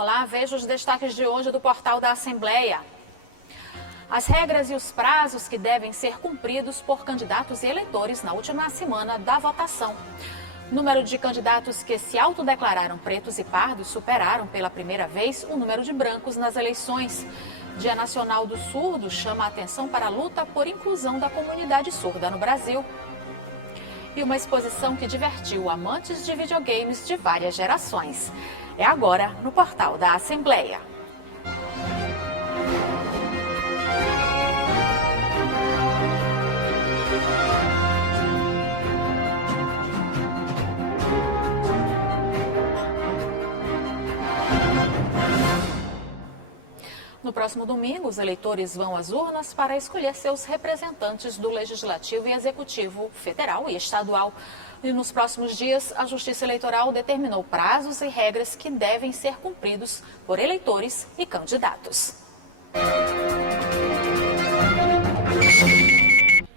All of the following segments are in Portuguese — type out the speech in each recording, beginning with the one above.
Olá, veja os destaques de hoje do portal da Assembleia. As regras e os prazos que devem ser cumpridos por candidatos e eleitores na última semana da votação. O número de candidatos que se autodeclararam pretos e pardos superaram pela primeira vez o número de brancos nas eleições. Dia Nacional do Surdo chama a atenção para a luta por inclusão da comunidade surda no Brasil. E uma exposição que divertiu amantes de videogames de várias gerações. É agora no portal da Assembleia. No próximo domingo, os eleitores vão às urnas para escolher seus representantes do Legislativo e Executivo Federal e Estadual. E nos próximos dias, a Justiça Eleitoral determinou prazos e regras que devem ser cumpridos por eleitores e candidatos.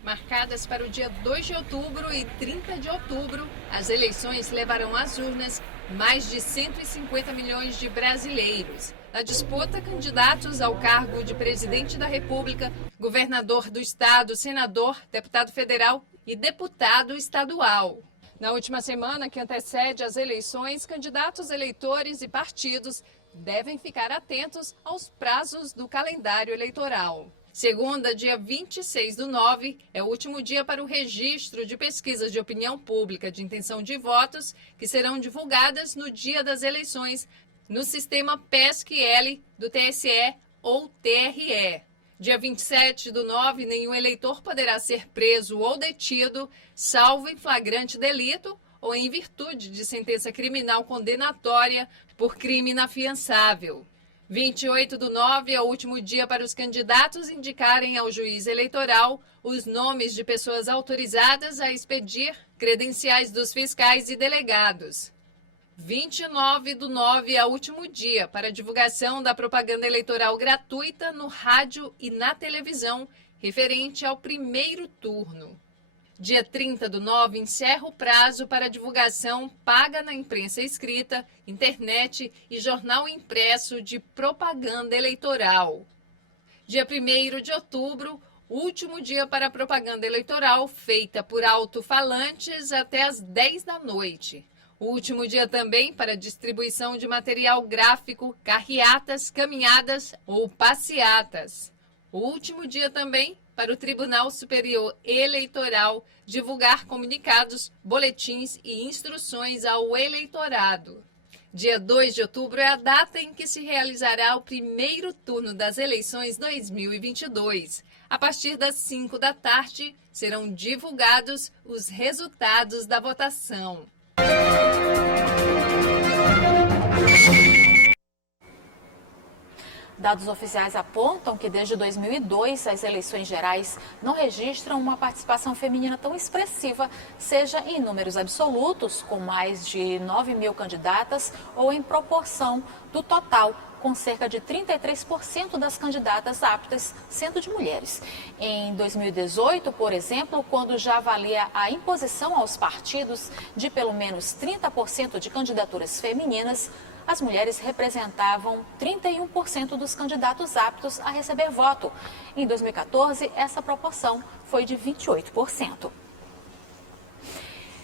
Marcadas para o dia 2 de outubro e 30 de outubro, as eleições levarão às urnas mais de 150 milhões de brasileiros. Na disputa, candidatos ao cargo de presidente da República, governador do estado, senador, deputado federal e deputado estadual. Na última semana que antecede as eleições, candidatos, eleitores e partidos devem ficar atentos aos prazos do calendário eleitoral. Segunda, dia 26/9, é o último dia para o registro de pesquisas de opinião pública de intenção de votos, que serão divulgadas no dia das eleições no sistema PESC-L do TSE ou TRE. Dia 27/9, nenhum eleitor poderá ser preso ou detido, salvo em flagrante delito ou em virtude de sentença criminal condenatória por crime inafiançável. 28/9 é o último dia para os candidatos indicarem ao juiz eleitoral os nomes de pessoas autorizadas a expedir credenciais dos fiscais e delegados. 29/9 é o último dia para a divulgação da propaganda eleitoral gratuita no rádio e na televisão, referente ao primeiro turno. Dia 30/9 encerra o prazo para divulgação paga na imprensa escrita, internet e jornal impresso de propaganda eleitoral. Dia 1º de outubro, último dia para a propaganda eleitoral feita por alto-falantes até às 10 da noite. O último dia também para distribuição de material gráfico, carreatas, caminhadas ou passeatas. O último dia também para o Tribunal Superior Eleitoral divulgar comunicados, boletins e instruções ao eleitorado. Dia 2 de outubro é a data em que se realizará o primeiro turno das eleições 2022. A partir das 5 da tarde, serão divulgados os resultados da votação. Dados oficiais apontam que desde 2002 as eleições gerais não registram uma participação feminina tão expressiva, seja em números absolutos, com mais de 9 mil candidatas, ou em proporção do total, com cerca de 33% das candidatas aptas sendo de mulheres. Em 2018, por exemplo, quando já valia a imposição aos partidos de pelo menos 30% de candidaturas femininas, as mulheres representavam 31% dos candidatos aptos a receber voto. Em 2014, essa proporção foi de 28%.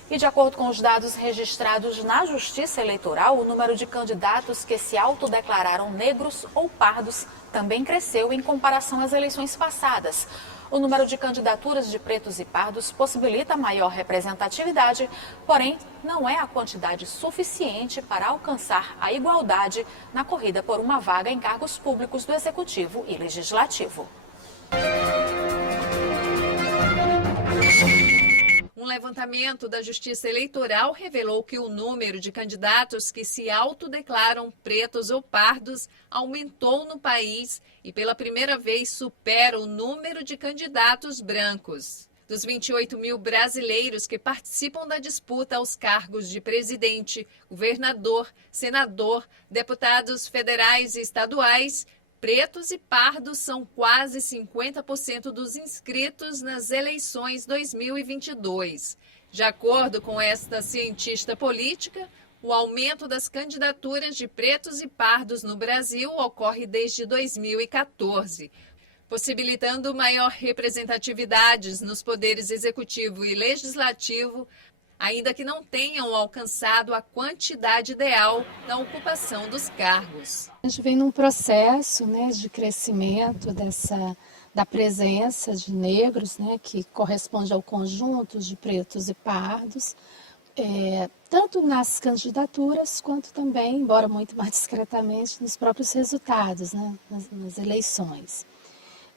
E de acordo com os dados registrados na Justiça Eleitoral, o número de candidatos que se autodeclararam negros ou pardos também cresceu em comparação às eleições passadas. O número de candidaturas de pretos e pardos possibilita maior representatividade, porém não é a quantidade suficiente para alcançar a igualdade na corrida por uma vaga em cargos públicos do Executivo e Legislativo. Um levantamento da Justiça Eleitoral revelou que o número de candidatos que se autodeclaram pretos ou pardos aumentou no país e pela primeira vez supera o número de candidatos brancos. Dos 28 mil brasileiros que participam da disputa aos cargos de presidente, governador, senador, deputados federais e estaduais, pretos e pardos são quase 50% dos inscritos nas eleições 2022. De acordo com esta cientista política, O aumento das candidaturas de pretos e pardos no Brasil ocorre desde 2014, possibilitando maior representatividade nos poderes executivo e legislativo, ainda que não tenham alcançado a quantidade ideal na ocupação dos cargos. A gente vem num processo, de crescimento da presença de negros, que corresponde ao conjunto de pretos e pardos, tanto nas candidaturas quanto também, embora muito mais discretamente, nos próprios resultados, nas eleições.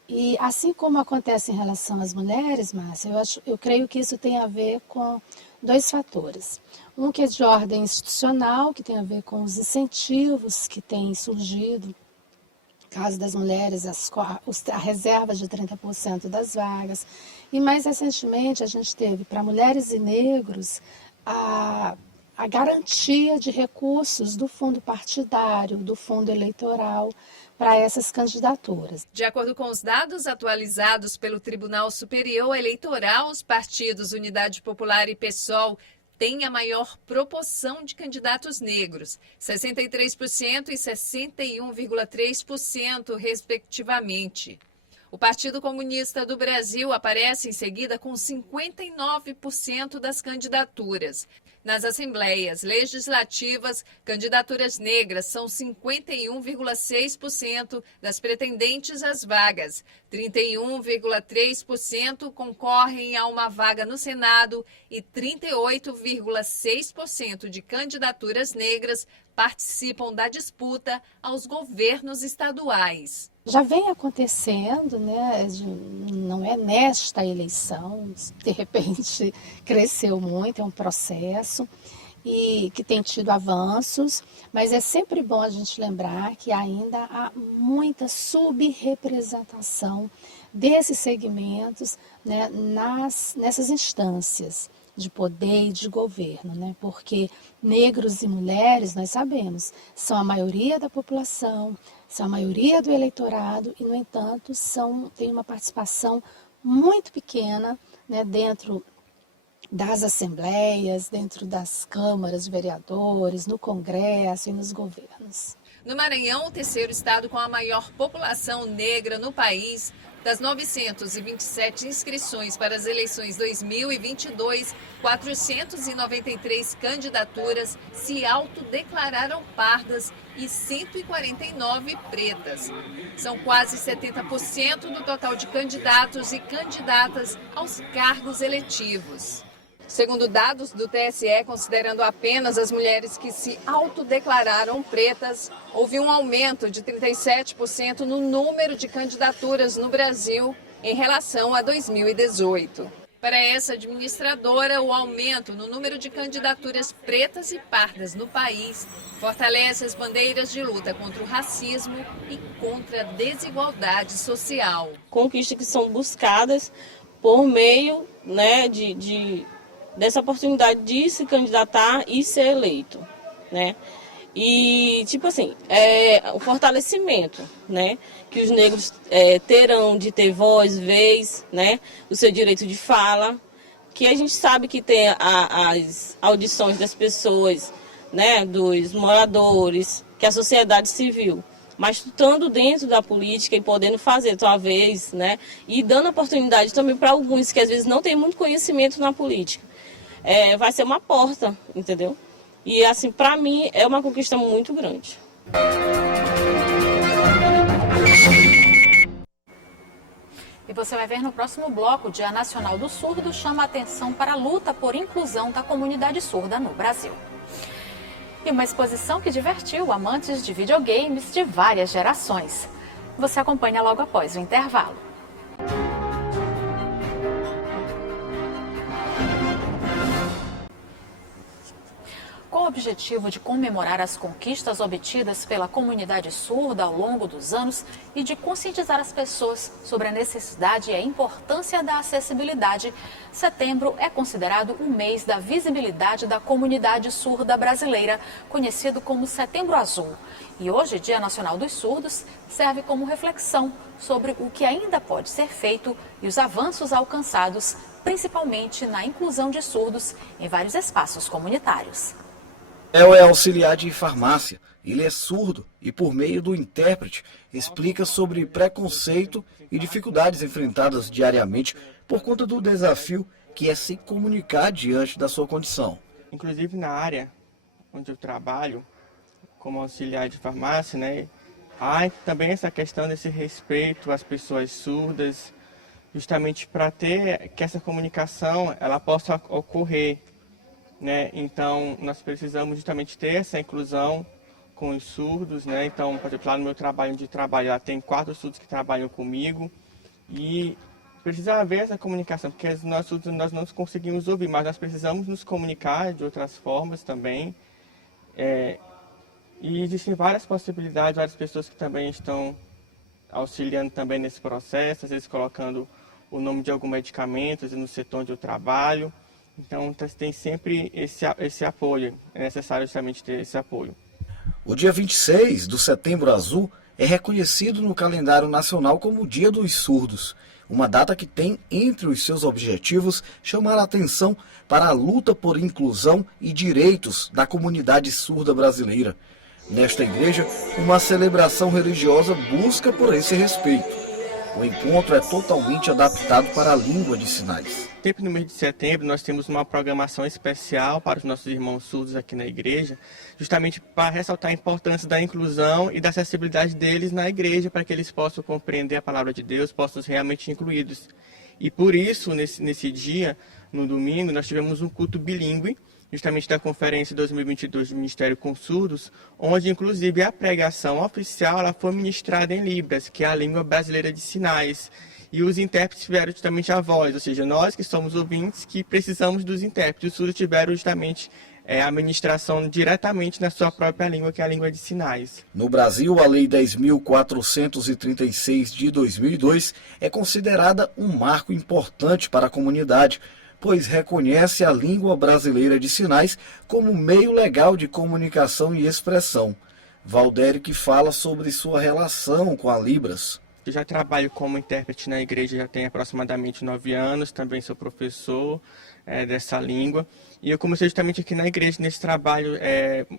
E assim como acontece em relação às mulheres, Márcia, eu creio que isso tem a ver com dois fatores. Um que é de ordem institucional, que tem a ver com os incentivos que têm surgido, no caso das mulheres, a reserva de 30% das vagas. E mais recentemente a gente teve para mulheres e negros a garantia de recursos do fundo partidário, do fundo eleitoral, para essas candidaturas. De acordo com os dados atualizados pelo Tribunal Superior Eleitoral, os partidos Unidade Popular e PSOL têm a maior proporção de candidatos negros, 63% e 61,3%, respectivamente. O Partido Comunista do Brasil aparece em seguida com 59% das candidaturas. Nas assembleias legislativas, candidaturas negras são 51,6% das pretendentes às vagas. 31,3% concorrem a uma vaga no Senado e 38,6% de candidaturas negras participam da disputa aos governos estaduais. Já vem acontecendo, não é nesta eleição, de repente cresceu muito, é um processo e que tem tido avanços, mas é sempre bom a gente lembrar que ainda há muita subrepresentação desses segmentos, nessas instâncias de poder e de governo, porque negros e mulheres, nós sabemos, são a maioria da população, são a maioria do eleitorado e, no entanto, têm uma participação muito pequena, dentro das assembleias, dentro das câmaras de vereadores, no Congresso e nos governos. No Maranhão, o terceiro estado com a maior população negra no país, das 927 inscrições para as eleições 2022, 493 candidaturas se autodeclararam pardas e 149 pretas. São quase 70% do total de candidatos e candidatas aos cargos eletivos. Segundo dados do TSE, considerando apenas as mulheres que se autodeclararam pretas, houve um aumento de 37% no número de candidaturas no Brasil em relação a 2018. Para essa administradora, o aumento no número de candidaturas pretas e pardas no país fortalece as bandeiras de luta contra o racismo e contra a desigualdade social. Conquistas que são buscadas por meio dessa oportunidade de se candidatar e ser eleito, E, o fortalecimento, que os negros terão de ter voz, vez, o seu direito de fala, que a gente sabe que tem as audições das pessoas, dos moradores, que a sociedade civil, mas estando dentro da política e podendo fazer tua vez, e dando oportunidade também para alguns que às vezes não têm muito conhecimento na política. Vai ser uma porta, entendeu? E para mim é uma conquista muito grande. E você vai ver no próximo bloco, o Dia Nacional do Surdo chama a atenção para a luta por inclusão da comunidade surda no Brasil. E uma exposição que divertiu amantes de videogames de várias gerações. Você acompanha logo após o intervalo. Com o objetivo de comemorar as conquistas obtidas pela comunidade surda ao longo dos anos e de conscientizar as pessoas sobre a necessidade e a importância da acessibilidade, setembro é considerado o mês da visibilidade da comunidade surda brasileira, conhecido como Setembro Azul. E hoje, Dia Nacional dos Surdos, serve como reflexão sobre o que ainda pode ser feito e os avanços alcançados, principalmente na inclusão de surdos em vários espaços comunitários. El é auxiliar de farmácia. Ele é surdo e, por meio do intérprete, explica sobre preconceito e dificuldades enfrentadas diariamente por conta do desafio que é se comunicar diante da sua condição. Inclusive na área onde eu trabalho, como auxiliar de farmácia, né, há também essa questão desse respeito às pessoas surdas, justamente para ter que essa comunicação ela possa ocorrer, né? Então nós precisamos justamente ter essa inclusão com os surdos, né? Então, por exemplo, lá no meu trabalho onde trabalho, lá tem 4 surdos que trabalham comigo e precisa haver essa comunicação, porque nós surdos nós não conseguimos ouvir, mas nós precisamos nos comunicar de outras formas também. E existem várias possibilidades, várias pessoas que também estão auxiliando também nesse processo, às vezes colocando o nome de algum medicamento no setor onde eu trabalho. Então, tem sempre esse apoio, é necessário justamente ter esse apoio. O dia 26 do Setembro Azul é reconhecido no calendário nacional como o Dia dos Surdos, uma data que tem entre os seus objetivos chamar a atenção para a luta por inclusão e direitos da comunidade surda brasileira. Nesta igreja, uma celebração religiosa busca por esse respeito. O encontro é totalmente adaptado para a língua de sinais. Sempre no mês de setembro nós temos uma programação especial para os nossos irmãos surdos aqui na igreja, justamente para ressaltar a importância da inclusão e da acessibilidade deles na igreja, para que eles possam compreender a palavra de Deus, possam ser realmente incluídos. E por isso, nesse dia, no domingo, nós tivemos um culto bilíngue, justamente da Conferência 2022 do Ministério com Surdos, onde inclusive a pregação oficial ela foi ministrada em Libras, que é a língua brasileira de sinais. E os intérpretes tiveram justamente a voz, ou seja, nós que somos ouvintes que precisamos dos intérpretes. Os surdos tiveram justamente a ministração diretamente na sua própria língua, que é a língua de sinais. No Brasil, a Lei 10.436 de 2002 é considerada um marco importante para a comunidade, pois reconhece a língua brasileira de sinais como meio legal de comunicação e expressão. Valdério que fala sobre sua relação com a Libras. Eu já trabalho como intérprete na igreja, já tenho aproximadamente 9 anos, também sou professor dessa língua. E eu comecei justamente aqui na igreja, nesse trabalho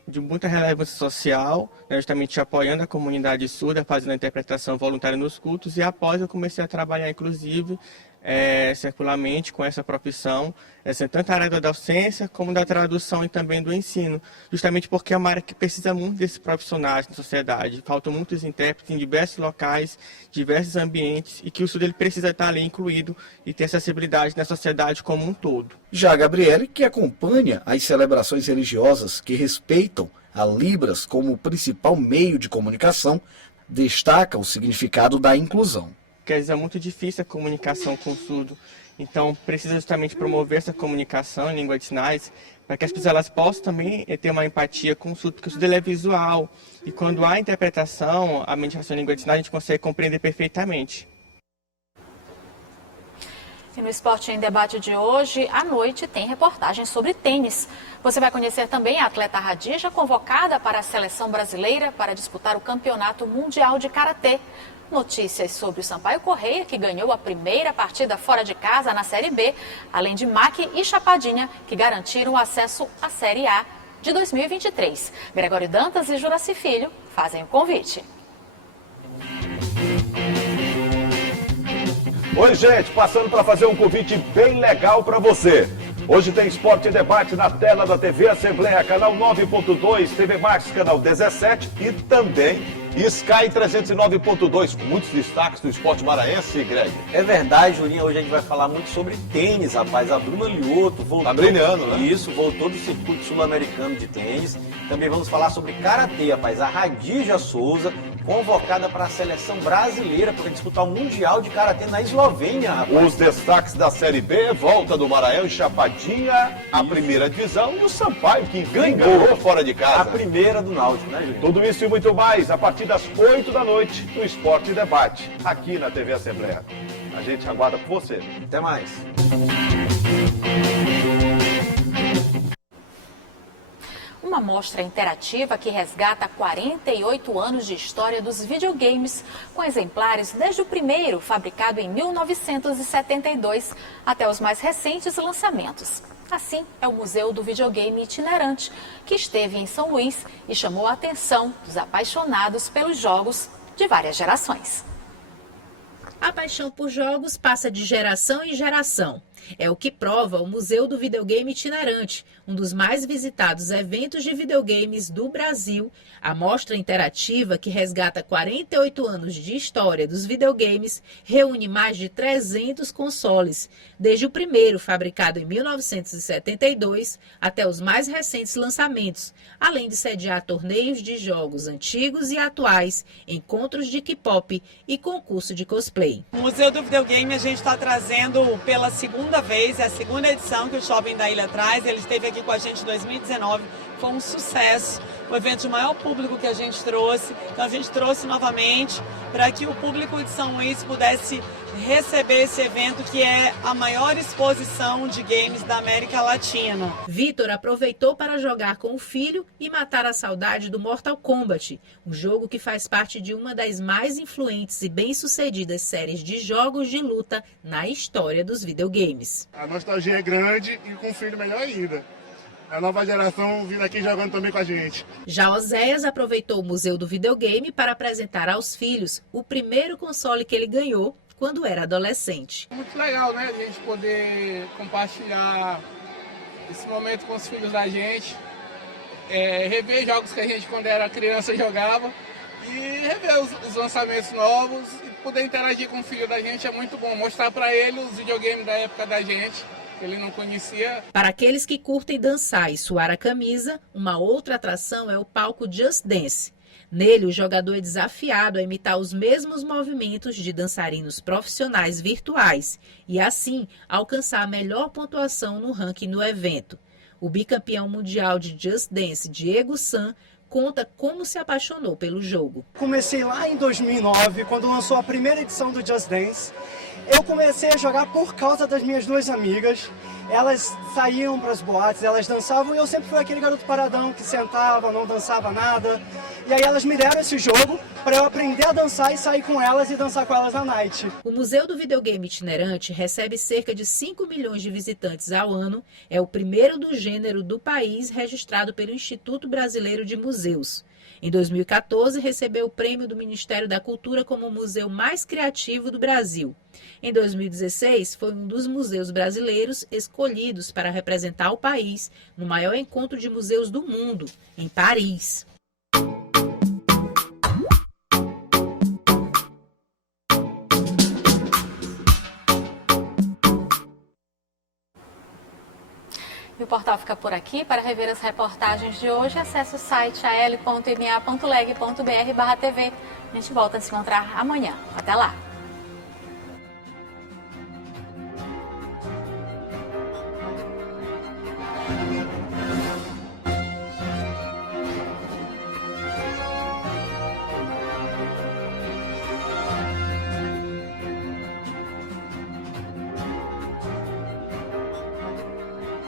de muita relevância social, justamente apoiando a comunidade surda, fazendo a interpretação voluntária nos cultos. E após eu comecei a trabalhar, inclusive, circularmente com essa profissão, tanto a área da docência como da tradução e também do ensino, justamente porque é uma área que precisa muito desses profissionais na sociedade. Faltam muitos intérpretes em diversos locais, diversos ambientes, e que o surdo ele precisa estar ali incluído e ter acessibilidade na sociedade como um todo. Já a Gabriele, que acompanha as celebrações religiosas que respeitam a Libras como o principal meio de comunicação, destaca o significado da inclusão. Quer dizer, é muito difícil a comunicação com o surdo, então precisa justamente promover essa comunicação em língua de sinais, para que as pessoas elas possam também ter uma empatia com o surdo, porque o surdo ele é visual, e quando há interpretação, a ministração em língua de sinais, a gente consegue compreender perfeitamente. E no Esporte em Debate de hoje, à noite, tem reportagem sobre tênis. Você vai conhecer também a atleta Radija, convocada para a seleção brasileira para disputar o Campeonato Mundial de Karatê. Notícias sobre o Sampaio Correia, que ganhou a primeira partida fora de casa na Série B, além de MAC e Chapadinha, que garantiram o acesso à Série A de 2023. Gregório Dantas e Juraci Filho fazem o convite. Oi, gente, passando para fazer um convite bem legal para você. Hoje tem Esporte e Debate na tela da TV Assembleia, canal 9.2, TV Max, canal 17 e também Sky 309.2, com muitos destaques do esporte maranhense, Greg. É verdade, Julinha, hoje a gente vai falar muito sobre tênis, rapaz. A Bruna Lioto voltou. Tá brilhando, né? Isso, voltou do circuito sul-americano de tênis. Também vamos falar sobre karatê, rapaz. A Radija Souza, convocada para a seleção brasileira para disputar o Mundial de Karatê na Eslovênia, rapaz. Os destaques da Série B, volta do Maranhão e Chapadinha, a primeira divisão, e o Sampaio, que ganhou fora de casa. A primeira do Náutico, né, Julinha? Tudo isso e muito mais, a partir das 8 da noite, no Esporte e Debate, aqui na TV Assembleia. A gente aguarda por você. Até mais. Uma mostra interativa que resgata 48 anos de história dos videogames, com exemplares desde o primeiro, fabricado em 1972, até os mais recentes lançamentos. Assim é o Museu do Videogame Itinerante, que esteve em São Luís e chamou a atenção dos apaixonados pelos jogos de várias gerações. A paixão por jogos passa de geração em geração. É o que prova o Museu do Videogame Itinerante, um dos mais visitados eventos de videogames do Brasil. A mostra interativa, que resgata 48 anos de história dos videogames, reúne mais de 300 consoles, desde o primeiro, fabricado em 1972, até os mais recentes lançamentos, além de sediar torneios de jogos antigos e atuais, encontros de K-pop e concurso de cosplay. O Museu do Videogame a gente está trazendo pela segunda vez, é a segunda edição que o Shopping da Ilha traz. Ele esteve aqui com a gente em 2019, foi um sucesso, o evento de maior público que a gente trouxe. Então a gente trouxe novamente para que o público de São Luís pudesse receber esse evento, que é a maior exposição de games da América Latina. Vitor aproveitou para jogar com o filho e matar a saudade do Mortal Kombat, um jogo que faz parte de uma das mais influentes e bem-sucedidas séries de jogos de luta na história dos videogames. A nostalgia é grande e com o filho melhor ainda. A nova geração vindo aqui jogando também com a gente. Já Oséias aproveitou o Museu do Videogame para apresentar aos filhos o primeiro console que ele ganhou quando era adolescente. Muito legal, né? A gente poder compartilhar esse momento com os filhos da gente, rever jogos que a gente quando era criança jogava e rever os lançamentos novos e poder interagir com o filho da gente é muito bom. Mostrar para ele os videogames da época da gente, que ele não conhecia. Para aqueles que curtem dançar e suar a camisa, uma outra atração é o palco Just Dance. Nele, o jogador é desafiado a imitar os mesmos movimentos de dançarinos profissionais virtuais e, assim, alcançar a melhor pontuação no ranking do evento. O bicampeão mundial de Just Dance, Diego San, conta como se apaixonou pelo jogo. Comecei lá em 2009, quando lançou a primeira edição do Just Dance. Eu comecei a jogar por causa das minhas duas amigas. Elas saíam para as boates, elas dançavam e eu sempre fui aquele garoto paradão que sentava, não dançava nada. E aí elas me deram esse jogo para eu aprender a dançar e sair com elas e dançar com elas na night. O Museu do Videogame Itinerante recebe cerca de 5 milhões de visitantes ao ano. É o primeiro do gênero do país registrado pelo Instituto Brasileiro de Museus. Em 2014, recebeu o prêmio do Ministério da Cultura como o museu mais criativo do Brasil. Em 2016, foi um dos museus brasileiros escolhidos para representar o país no maior encontro de museus do mundo, em Paris. E o portal fica por aqui. Para rever as reportagens de hoje, acesse o site al.ma.leg.br/tv. A gente volta a se encontrar amanhã. Até lá!